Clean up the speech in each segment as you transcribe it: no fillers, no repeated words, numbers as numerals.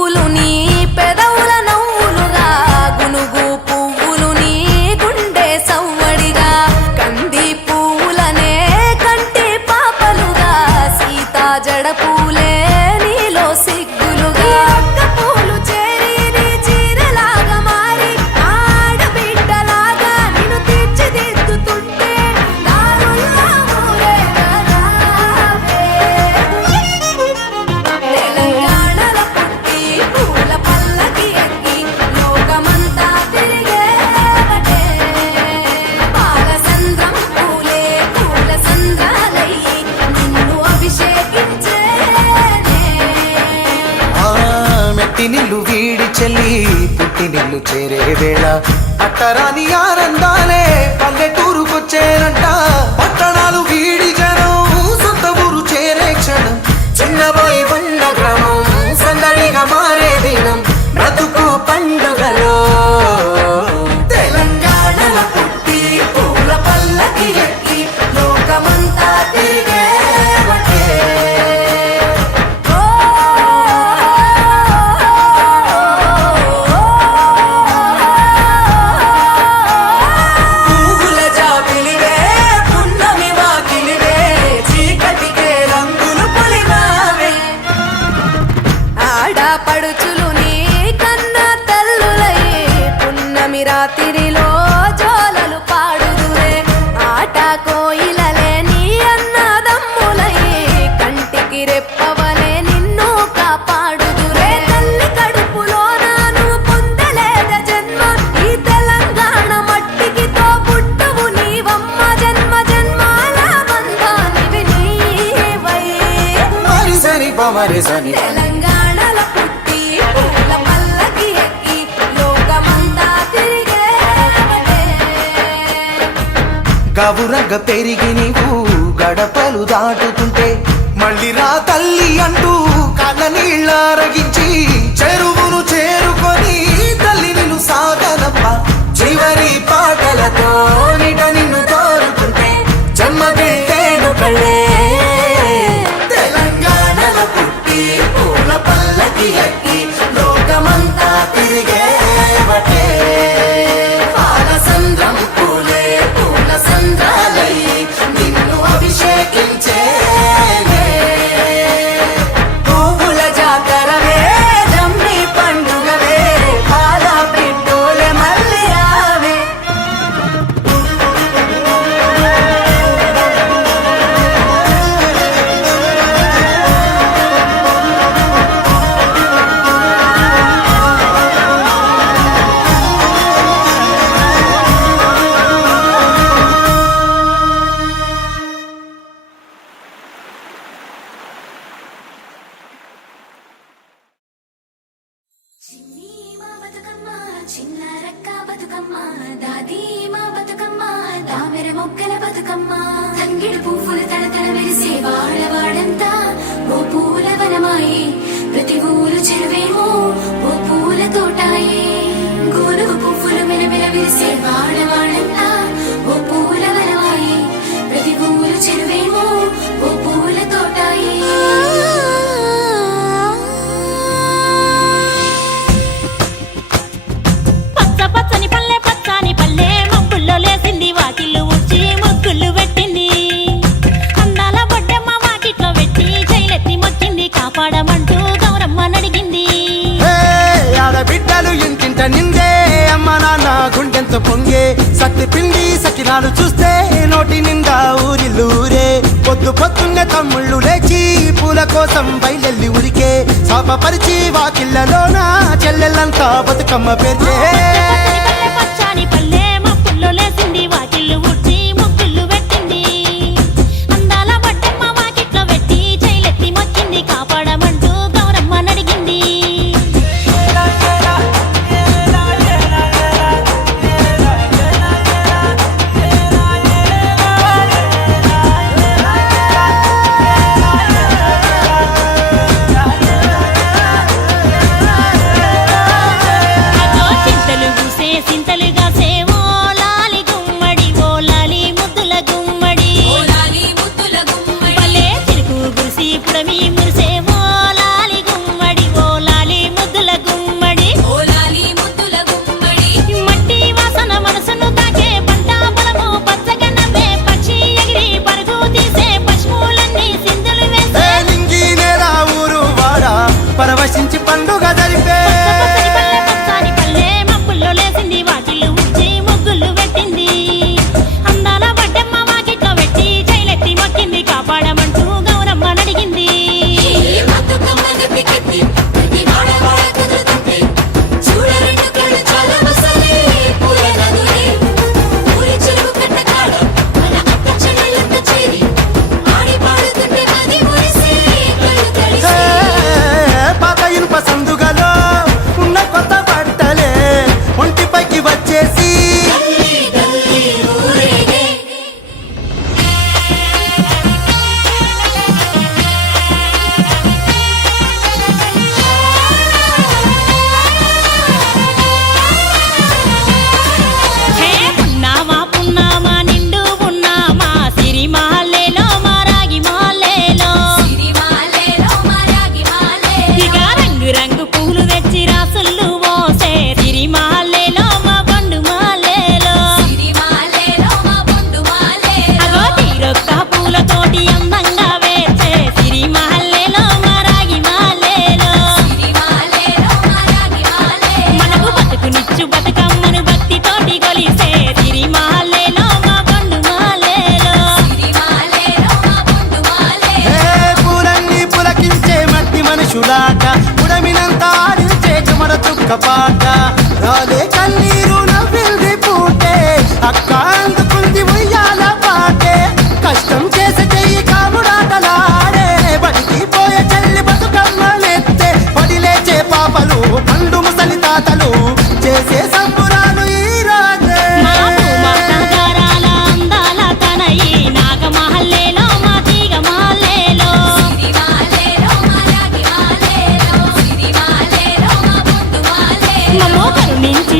పువ్వులు నీ పెదవుల నవ్వులుగా గునుగు పువ్వులు నీ గుండె సవ్వడిగా కంది పువ్వులనే కంటి పాపలుగా సీతా జడ పూలే నీలో సిగ్గులుగా పూలు చేరి నీ చీరలాగా మారి ఆడబిడ్డలాగా నిన్ను తీర్చిదిద్దుతుంటే దారుల్లా ఊరేగరావే. తెలంగాణలో పుట్టి పూల పల్లకి ఎక్కి లోకమంతా తిరిగేవటే. పాలసంద్రం పూలే పూల సంద్రాలయ్యి నిన్ను అభిషేకించేనే. మెట్టినిల్లు వీడి చెల్లి పుట్టినిల్లు చేరే వేళ అట్టరాని ఆనందాలే పల్లెటూరుకొచ్చేనంట. పట్టణాలు వీడి జనం సొంత ఊరు చేరే క్షణం చిన్నబోయి బండ గ్రామం సందడిగా మారే దినం బ్రతుకు పండుగలో. తెలంగాణలో పుట్టి పూల పల్లకి ఎక్కి లోకమంతా తిరిగేవటే. పువ్వుల జాబిలివే పున్నమి వాకిలివే చీకటికే రంగులు పొలిమావే. ఆడపడుచులు నీ కన్న తల్లులయ్యే పున్నమి రాత్రిలో జోలలు పాడుదురే. ఆట కోయిలలే నీ అన్నదమ్ములయ్యే కంటికి రెప్పవలే నిన్ను కాపాడుదురే. తల్లి కడుపులో నువ్వు పొందలేద జన్మ ఈ తెలంగాణ మట్టికి తో పుట్టువు నీవమ్మ. జన్మ జన్మాల బంధానివి నీవై. మరిసని పమరిసని తెలంగాణలో పుట్టి పూల పల్లకి ఎక్కి లోకమంతా తిరిగేవటే. గవురగ పెరిగి నీవు గడపలు దాటుతుంటే మళ్ళీ రా తల్లి అంటూ కళ్ళ నీళ్ళారగించి చెరువును చేరుకొని తల్లి నిన్ను సాగనప్ప. చివరి పాటలతో నిట నిన్ను తోరుతుంటే జన్మ పెట్టేను కళ్ళే. తెలంగాణలో పుట్టి పూల పల్లకి ఎక్కి లోకమంతా తిరిగేవటే. పాలసంద్రం పూలే పూల సంద్రాలయ్యి నిన్ను అభిషేకించేనే. పువ్వుల జాతరవే జమ్మి పండుగవే పాల పిట్టోలే మళ్ళీ రావే. చిన్ని మా బతుకమ్మ చిన్న రక్క బతుకమ్మ దాది మా బతుకమ్మ దామెర మొక్కల బతుకమ్మ తంగిడు పువ్వులు తడతడ మెరిసే వాడవాడంతా ఓ పూల వనమాయే ప్రతి ఊరు చెరువేమో ఓ పూల తోటాయే గోనుగు పువ్వులు మెరమెర విరిసే వాడవాడంతా ఓ పూల వనమాయే ప్రతి ఊరు చెరువేమో ఓ పూల తోటాయే. పచ్చ పచ్చని పల్లె పచ్చని పల్లె మబ్బుల్లో లేసింది వాకిళ్ళు ఊడ్చి ముగ్గులు పెట్టింది. అందాల బొడ్డమ్మ వాకిట్లో పెట్టి జైలెత్తి మొక్కింది కాపాడమంటూ గౌరమ్మ నడిగింది. ఆడబిడ్డలు ఇంటింట నిందే అమ్మ నాన్న గుండెంత పొంగే సత్తి పిండి సకినాలు చూస్తే నోటి నిండా ఊరిల్లూరే. పొద్దు పొద్దున్నే తమ్ముళ్ళు లేచి పూల కోసం బయలెల్లి ఉరికే శాపపరిచి వాకిళ్ళలోన చెల్లెళ్ళంతా బతుకమ్మ పేర్చే. పచ్చని పల్లె పచ్చని పల్లె మబ్బుల్లో లేసింది వాకిళ్ళు ఊడ్చి ముగ్గులు పెట్టింది. అందాల బొడ్డమ్మ వాకిట్లో పెట్టి జైలెత్తి మొక్కింది కాపాడమంటూ గౌరమ్మ నడిగింది. చింతలు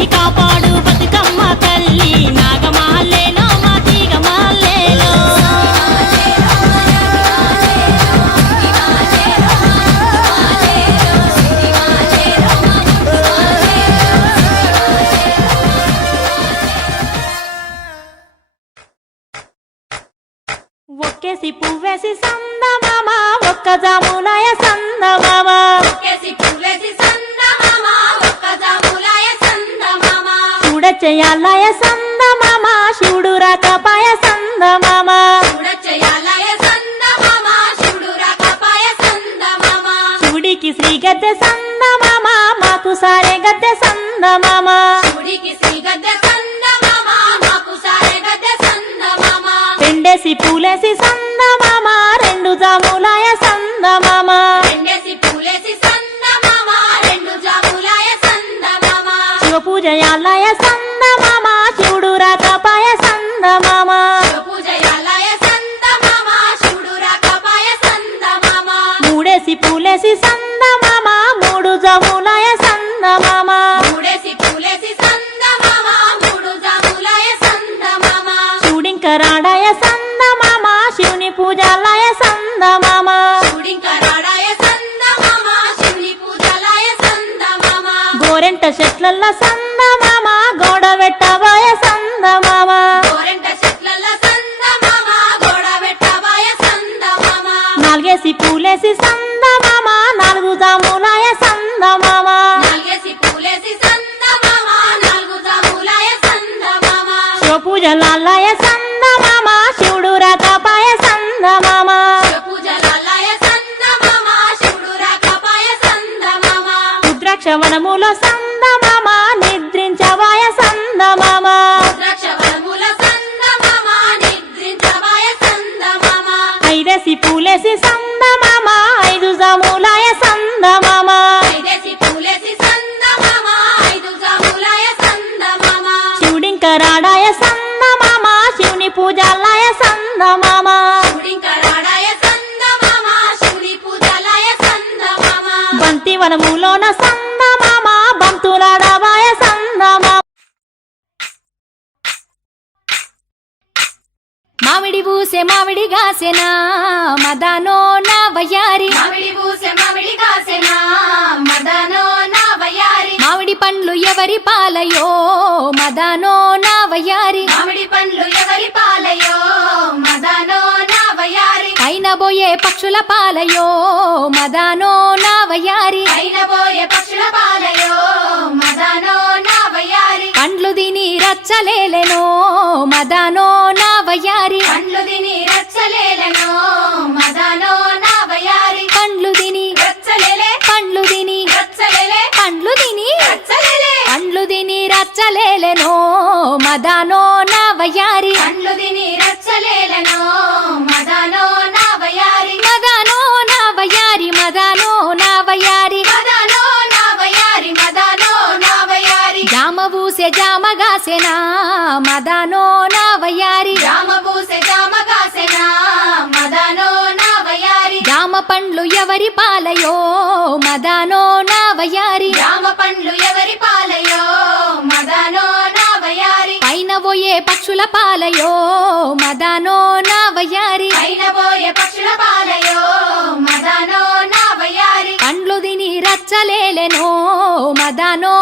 మమ్మల్ని కాపాడు బతుకమ్మ తల్లి నాగమహల్లేలో మా తీగ మహల్లేలో ఒక్కేసి పువ్వేసి సందమామ ఒక్క జాములాయ సందమామ ఒక్కేసి పువ్వేసి సందమామ ఒక్క జాములాయ సందమామ చూడచెయ్యాలయ సందమామ శివుడు రాకపాయ సందమామ చూడచెయ్యాలయ సందమామ శివుడు రాకపాయ సందమామ శివుడికి శ్రీ గద్దె సందమామ మాకు సారే గద్దె సందమామ శివుడికి శ్రీ గద్దె సందమామ మాకు సారే గద్దె సందమామ పెండేసి పూలేసి సందమామ రెండు జాములాయ సందమామ రెండేసి పూలేసి సందమామ రెండు జాములాయ సందమామ శివ పూజయాలయ సందమామ శివుడు రాకపాయ సందమామ పూజయాలయ సందమామ శివుడు రాకపాయ సందమామ మూడేసి పూలేసి సందమామ మూడు జాములాయ సందమామ మూడేసి పూలేసి సందమామ మూడు జాములాయ సందమామ శివుడింక రాడాయ సందమామ శివుని పూజాలయ సందమామ శివుడింకరాడాయ సందమామ శివుని పూజలాయ సందమామ గోరెంట చెట్లల్ల సందమామ గోడ వెట్టబాయ సందమామ గోరెంట చెట్లల్ల సందమామ గోడ వెట్టబాయ సందమామ నాలుగేసి పూలేసి సందమామ నాలుగు జాములాయ సందమామ నాలుగేసి పూలేసి సందమామ నాలుగు జాములాయ సందమామ శివ పూజలాలయ సందమామ శివుడు రాకపాయ సందమామ పూజలాలయ సందమామ శివుడు రాకపాయ సందమామ రుద్రాక్ష వనములో సందమామ నిద్రించవాయ సందమామ ద్రాక్షవనముల సందమామ నిద్రించవాయ సందమామ ఐదేసి పూలేసి సందమామ ఐదు జాములాయ సందమామ ఐదేసి పూలేసి సందమామ ఐదు జాములాయ సందమామ శివుడింక రాడాయ సందమామ శివుని పూజాలయ సందమామ శివుడింకరాడాయ సందమామ శివుని పూజలాయ సందమామ బంతి వనములోన సందమామ బంతులాడవాయ సందమామ మామిడి పూసే మామిడి గాసెనా మదానో నా వయ్యారి మామిడి పూసె మామిడి కాసెనా మదనో నా వయారి మామిడి పండ్లు ఎవరి పాలయో మదానో నా వయ్యారి మామిడి పండ్లు ఎవరి పాలయో మదనో నా వయారి పైన బోయే పక్షుల పాలయో మదానో నా వయ్యారి పైన పోయే పక్షుల పాలయో మదనో నా వయారి పండ్లు తిని రచ్చలేలెనో మదానో నా వయ్యారి పండ్లు తిని రచ్చలేలను మదనో నా వయారి పండ్లు తిని రచ్చలేలే పండ్లు తిని రచ్చలేలే పండ్లు తిని రచ్చలేలే పండ్లు తిని రచ్చలేలెనో మదానో నా వయ్యారి పండ్లు తిని రచ్చలేలను మదనో నా వయారి మదానో నా వయ్యారి మదానో నా వయ్యారి మదనో నా వయారి మదనో నా వయారి జామ పూసే జామగాసెనా మదానో నా వయ్యారి జామ పూసె జామ కాసెనా మదనో నా వయారి జామ పండ్లు ఎవరి పాలయో మదానో నా వయ్యారి జామ పండ్లు ఎవరి పాలయో మదనో నా వయారి పైన పోయే పక్షుల పాలయో మదానో నా వయ్యారి పైన పోయే పక్షుల పాలయో మదనో నా వయారి పండ్లు తిని రచ్చలేలెనో మదానో